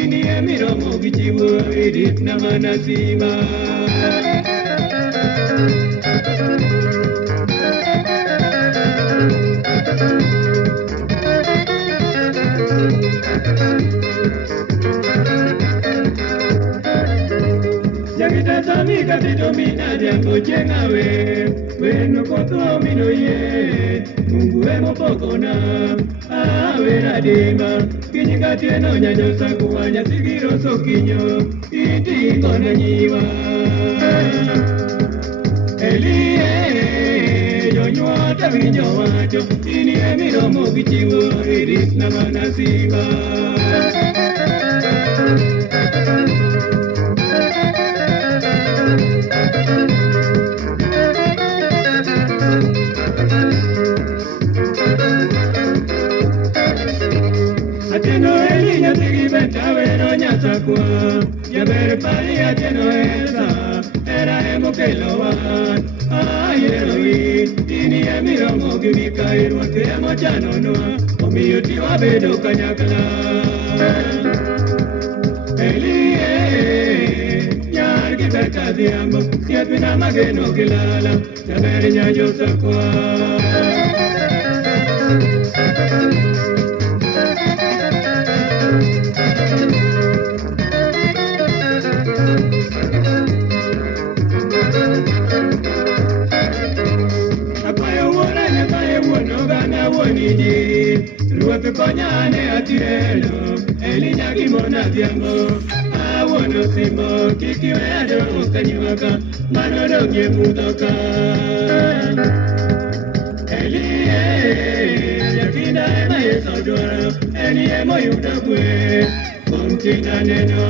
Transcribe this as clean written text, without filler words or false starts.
inie miromo gichiwo irit na manasima. Amiga de domina de angojenga we no koto mino ye mungu emo pokona awera dema kinyinga tieno nyanyo sakuanya sigiro sokinyo iti kona nyiwa elie yonywa tavinyo wacho ini emiromo gichiwo irit na manasiba. Ya ver paría que no era emo que lo van ayer hoy y ni a mi romo que mi cairo que amo ya no o mi tío a ver o cañacla elie ya que cerca de amo si es una mague no que la ya ver ya yo saco. Ruepe coñane a tirelo, el iñaki mona diamo, awono simo, kiki weado, kanyuaka, manoro nye mutoka. Elie, yakina ema yesodoro, elie moyuda kwe, kumtina neno.